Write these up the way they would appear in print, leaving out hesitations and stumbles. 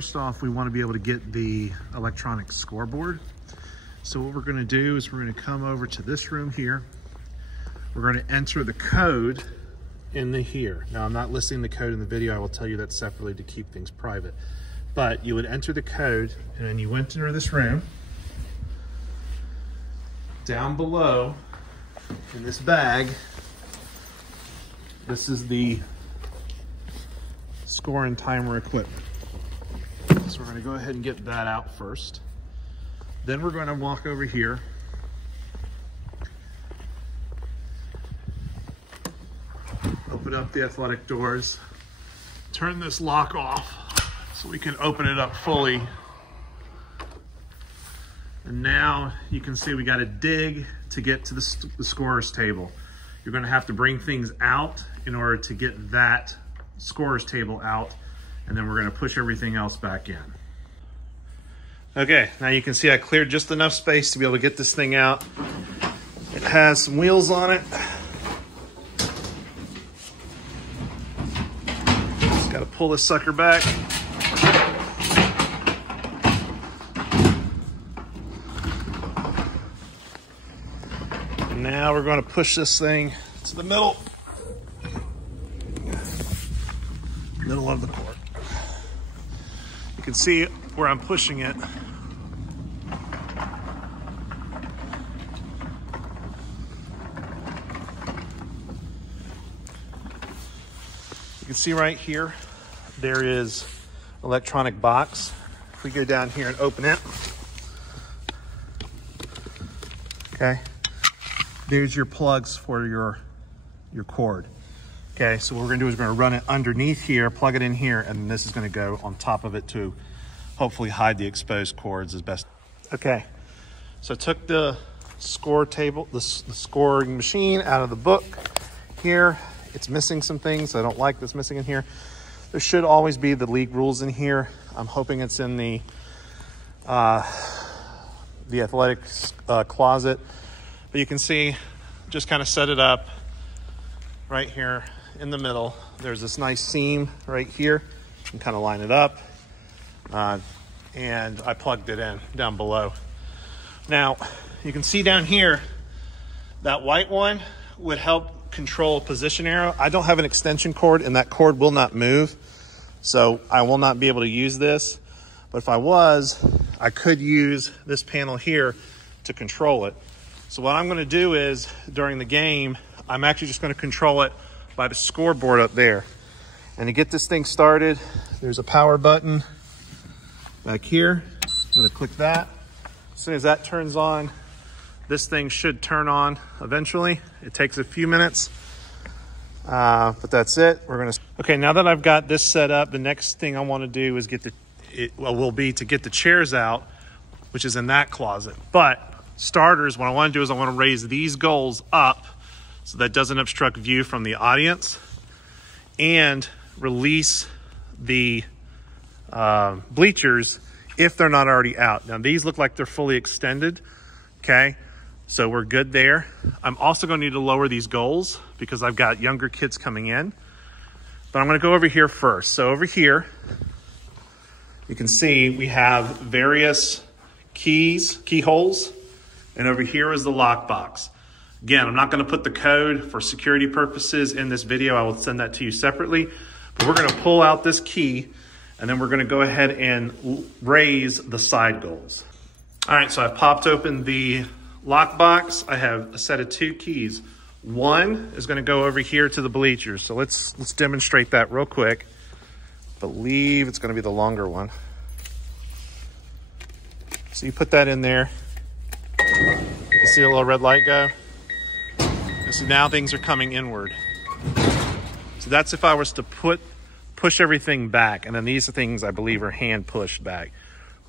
first off, we want to be able to get the electronic scoreboard. So what we're going to do is we're going to come over to this room here. We're going to enter the code in the here. Now, I'm not listing the code in the video. I will tell you that separately to keep things private. But you would enter the code, and then you went into this room. Down below, in this bag, this is the score and timer equipment. So we're going to go ahead and get that out first. Then we're going to walk over here. Open up the athletic doors. Turn this lock off so we can open it up fully. And now you can see we got to dig to get to the scorer's table. You're going to have to bring things out in order to get that scorer's table out, and then we're going to push everything else back in. Okay, now you can see I cleared just enough space to be able to get this thing out. It has some wheels on it. Just got to pull this sucker back. And now we're going to push this thing to the middle of the court. You can see where I'm pushing it. You can see right here, there is electronic box. If we go down here and open it, okay, there's your plugs for your cord. Okay, so what we're gonna do is we're gonna run it underneath here, plug it in here, and this is gonna go on top of it to hopefully hide the exposed cords as best. Okay, so I took the score table, the scoring machine out of the book here. It's missing some things I don't like that's missing in here. There should always be the league rules in here. I'm hoping it's in the athletics closet. But you can see, just kind of set it up right here in the middle. There's this nice seam right here. You can kind of line it up. And I plugged it in down below. Now, you can see down here, that white one would help control position arrow. I don't have an extension cord, and that cord will not move. So I will not be able to use this. But if I was, I could use this panel here to control it. So what I'm going to do is, during the game, I'm actually just going to control it by the scoreboard up there. And to get this thing started, there's a power button back here. I'm going to click that. As soon as that turns on, this thing should turn on eventually. It takes a few minutes, but that's it. Okay, now that I've got this set up, the next thing I want to do is get to get the chairs out, which is in that closet. But starters, what I want to do is I want to raise these goals up so that doesn't obstruct view from the audience, and release the bleachers if they're not already out. Now these look like they're fully extended, okay? So we're good there. I'm also gonna need to lower these goals because I've got younger kids coming in, but I'm gonna go over here first. So over here, you can see we have various keyholes, and over here is the lockbox. Again, I'm not gonna put the code for security purposes in this video. I will send that to you separately, but we're gonna pull out this key, and then we're gonna go ahead and raise the side goals. All right, so I've popped open the lockbox. I have a set of 2 keys. One is gonna go over here to the bleachers. So let's demonstrate that real quick. I believe it's gonna be the longer one. So you put that in there. You see the little red light go? And so now things are coming inward. So that's if I was to push everything back. And then these things, I believe, are hand pushed back.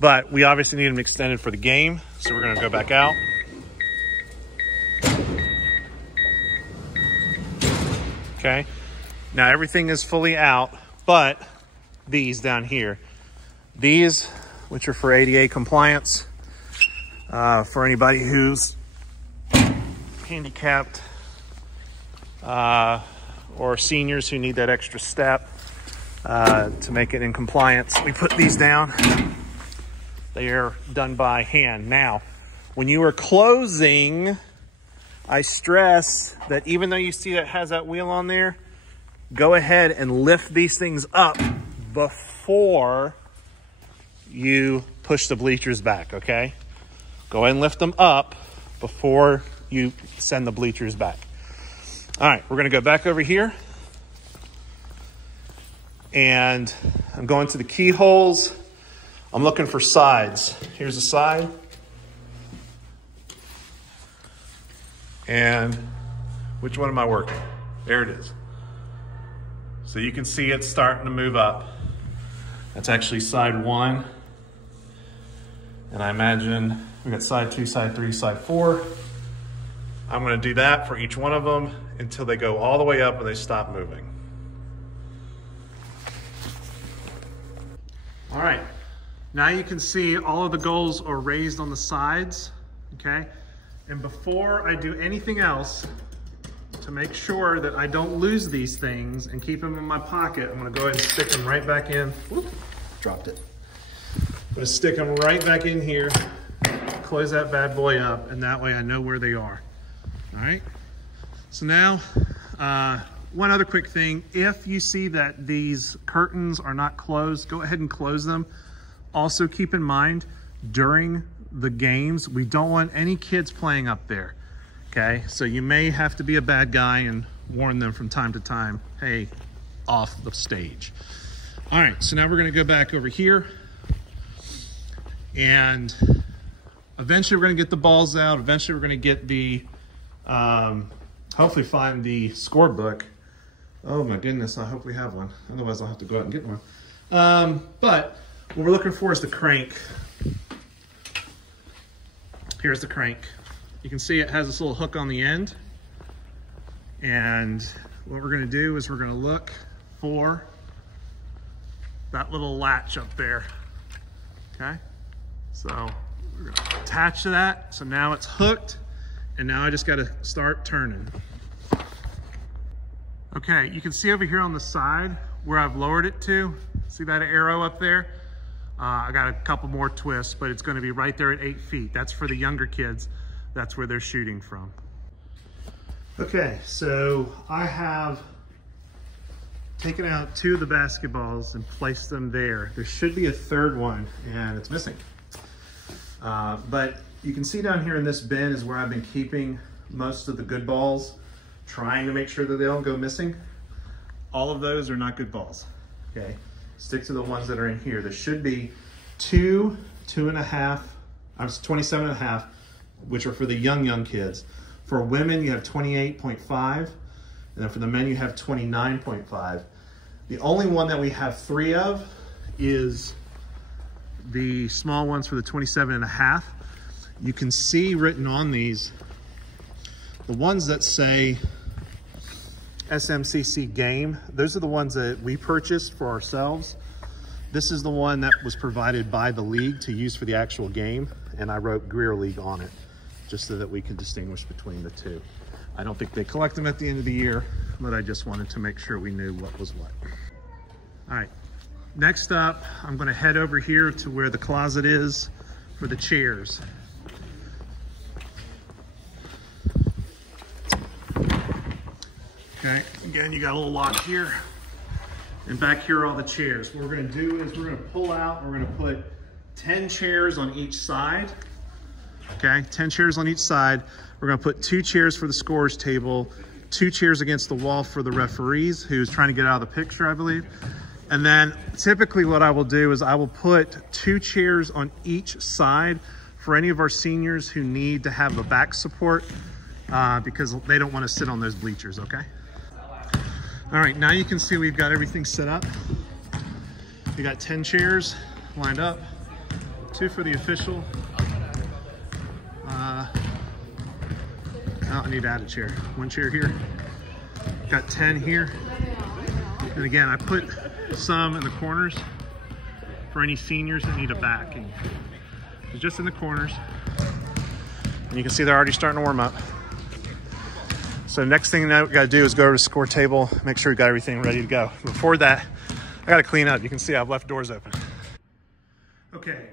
But we obviously need them extended for the game. So we're gonna go back out. Okay, now everything is fully out, but these down here, these, which are for ADA compliance, for anybody who's handicapped, or seniors who need that extra step. to make it in compliance. We put these down. They are done by hand. Now, when you are closing, I stress that even though you see that it has that wheel on there, go ahead and lift these things up before you push the bleachers back, okay? Go ahead and lift them up before you send the bleachers back. All right, we're gonna go back over here. And I'm going to the keyholes. I'm looking for sides. Here's a side. And which one am I working? There it is. So you can see it's starting to move up. That's actually side 1. And I imagine we got side 2, side 3, side 4. I'm gonna do that for each one of them until they go all the way up and they stop moving. All right, now you can see all of the goals are raised on the sides, okay? And before I do anything else, to make sure that I don't lose these things and keep them in my pocket, I'm gonna go ahead and stick them right back in. Whoop, dropped it. I'm gonna stick them right back in here, close that bad boy up, and that way I know where they are. All right, so now, one other quick thing, if you see that these curtains are not closed, go ahead and close them. Also keep in mind, during the games, we don't want any kids playing up there, okay? So you may have to be a bad guy and warn them from time to time, hey, off the stage. All right, so now we're gonna go back over here, and eventually we're gonna get the balls out. Eventually we're gonna get the, hopefully find the scorebook. Oh my goodness, I hope we have one. Otherwise I'll have to go out and get one. But what we're looking for is the crank. Here's the crank. You can see it has this little hook on the end. And what we're gonna do is we're gonna look for that little latch up there, okay? So we're gonna attach to that. So now it's hooked, and now I just gotta start turning. Okay, you can see over here on the side where I've lowered it to. See that arrow up there? I got a couple more twists, but it's gonna be right there at 8 feet. That's for the younger kids. That's where they're shooting from. Okay, so I have taken out 2 of the basketballs and placed them there. There should be a third one, and it's missing. But you can see down here in this bin is where I've been keeping most of the good balls, trying to make sure that they don't go missing. All of those are not good balls, okay? Stick to the ones that are in here. There should be 2, 2.5, 27.5, which are for the young kids. For women, you have 28.5, and then for the men, you have 29.5. The only one that we have 3 of is the small ones for the 27.5. You can see written on these, the ones that say SMCC game, those are the ones that we purchased for ourselves. This is the one that was provided by the league to use for the actual game, and I wrote Greer League on it, just so that we could distinguish between the two. I don't think they collect them at the end of the year, but I just wanted to make sure we knew what was what. All right, next up, I'm gonna head over here to where the closet is for the chairs. Okay, again, you got a little lock here, and back here are all the chairs. What we're gonna do is we're gonna pull out, we're gonna put 10 chairs on each side. Okay, 10 chairs on each side. We're gonna put 2 chairs for the scorer's table, 2 chairs against the wall for the referees who's trying to get out of the picture, I believe. And then typically what I will do is I will put 2 chairs on each side for any of our seniors who need to have a back support because they don't wanna sit on those bleachers, okay? All right, now you can see we've got everything set up. We got 10 chairs lined up, 2 for the official. I need to add a chair. 1 chair here. Got 10 here. And again, I put some in the corners for any seniors that need a back. And it's just in the corners. And you can see they're already starting to warm up. So next thing that we gotta do is go to the score table, make sure we got everything ready to go. Before that, I gotta clean up. You can see I've left doors open. Okay,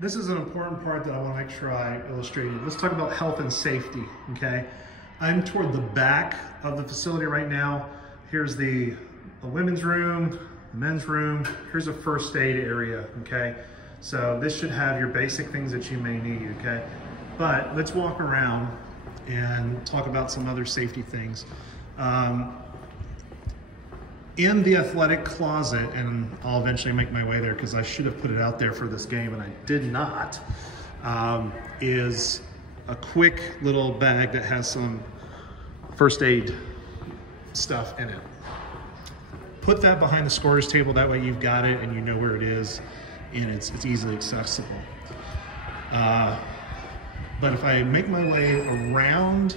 this is an important part that I wanna make sure I illustrate. Let's talk about health and safety, okay? I'm toward the back of the facility right now. Here's the women's room, the men's room. Here's a first aid area, okay? So this should have your basic things that you may need, okay? But let's walk around and talk about some other safety things. In the athletic closet, and I'll eventually make my way there because I should have put it out there for this game and I did not, is a quick little bag that has some first aid stuff in it. Put that behind the scorer's table, that way you've got it and you know where it is and it's easily accessible. But if I make my way around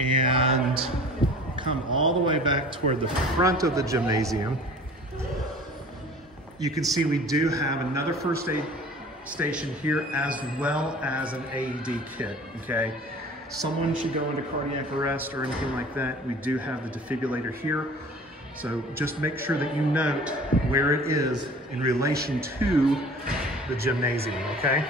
and come all the way back toward the front of the gymnasium, you can see we do have another first aid station here as well as an AED kit, okay? Someone should go into cardiac arrest or anything like that. We do have the defibrillator here. So just make sure that you note where it is in relation to the gymnasium, okay?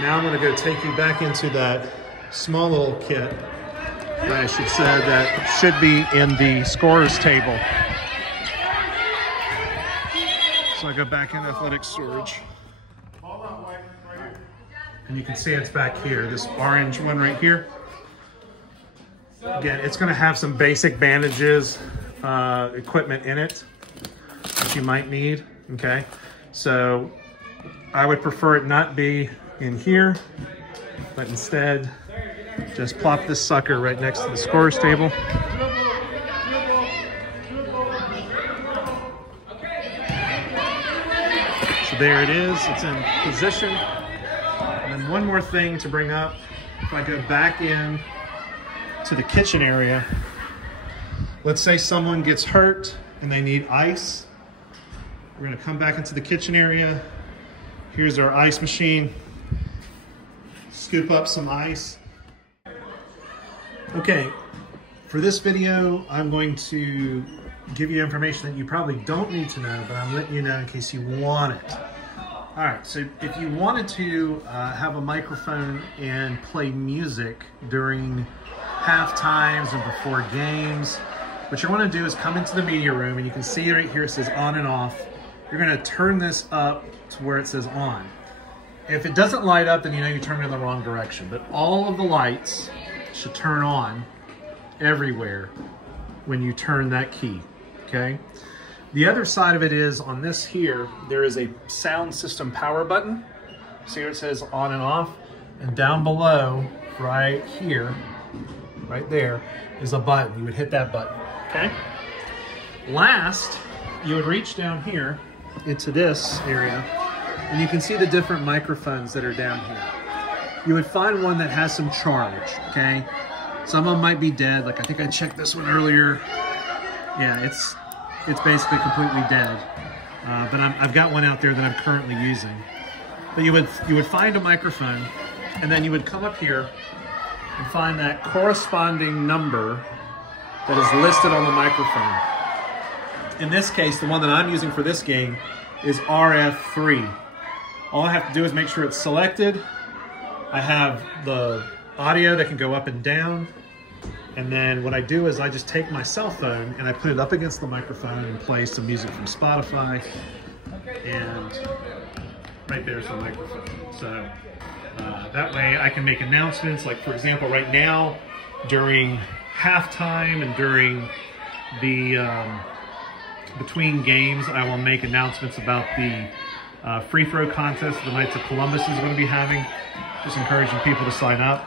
Now I'm gonna go take you back into that small little kit that I should say that should be in the scorer's table. So I go back into athletic storage. And you can see it's back here, this orange one right here. Again, it's gonna have some basic bandages, equipment in it that you might need, okay? So I would prefer it not be in here, but instead just plop this sucker right next to the scorer's table. So there it is, it's in position. And then one more thing to bring up, if I go back in to the kitchen area, let's say someone gets hurt and they need ice. We're gonna come back into the kitchen area. Here's our ice machine. Scoop up some ice. Okay, for this video, I'm going to give you information that you probably don't need to know, but I'm letting you know in case you want it. All right, so if you wanted to have a microphone and play music during half times and before games, what you're gonna do is come into the media room and you can see right here it says on and off. You're gonna turn this up to where it says on. If it doesn't light up, then you know you turned it in the wrong direction, but all of the lights should turn on everywhere when you turn that key, okay? The other side of it is on this here, there is a sound system power button. See where it says on and off? And down below, right here, right there, is a button. You would hit that button, okay? Last, you would reach down here into this area, and you can see the different microphones that are down here. You would find one that has some charge, okay? Some of them might be dead, like I think I checked this one earlier. Yeah, it's basically completely dead. But I've got one out there that I'm currently using. But you would find a microphone, and then you would come up here and find that corresponding number that is listed on the microphone. In this case, the one that I'm using for this game is RF3. All I have to do is make sure it's selected. I have the audio that can go up and down. And then what I do is I just take my cell phone and I put it up against the microphone and play some music from Spotify. And right there's the microphone. So that way I can make announcements. Like for example, right now during halftime and during the between games, I will make announcements about the free throw contest the Knights of Columbus is going to be having. Just encouraging people to sign up.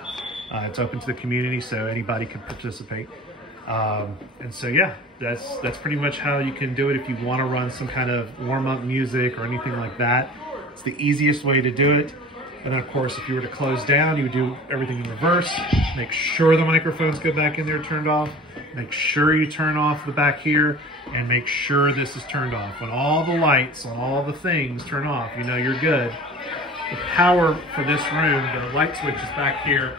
It's open to the community, so anybody can participate. And so yeah, that's pretty much how you can do it if you want to run some kind of warm-up music or anything like that. It's the easiest way to do it. And then of course, if you were to close down, you would do everything in reverse. Make sure the microphones go back in there turned off. Make sure you turn off the back here and make sure this is turned off. When all the lights on all the things turn off, you know you're good. The power for this room, the light switch is back here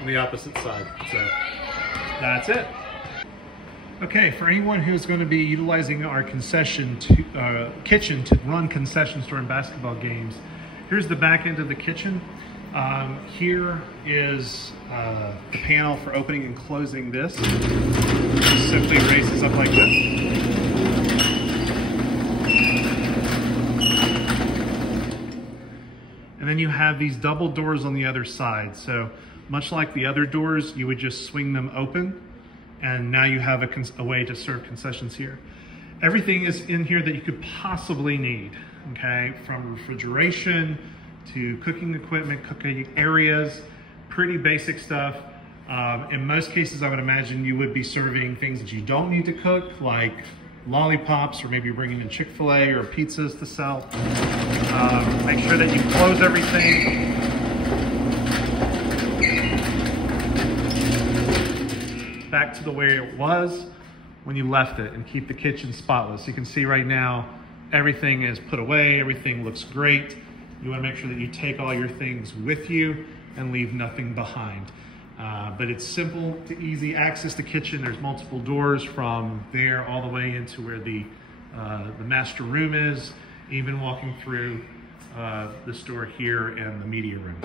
on the opposite side. So that's it. Okay, for anyone who's going to be utilizing our kitchen to run concessions during basketball games, here's the back end of the kitchen. Here is the panel for opening and closing this. It simply raises up like this. And then you have these double doors on the other side. So much like the other doors, you would just swing them open, and now you have a way to serve concessions here. Everything is in here that you could possibly need, okay? From refrigeration to cooking equipment, cooking areas, pretty basic stuff. In most cases, I would imagine you would be serving things that you don't need to cook, like lollipops, or maybe you're bringing in Chick-fil-A or pizzas to sell. Make sure that you close everything. Back to the way it was when you left it, and keep the kitchen spotless. You can see right now, everything is put away, everything looks great. You wanna make sure that you take all your things with you and leave nothing behind. But it's simple to easy access the kitchen. There's multiple doors from there all the way into where the master room is, even walking through this door here and the media room.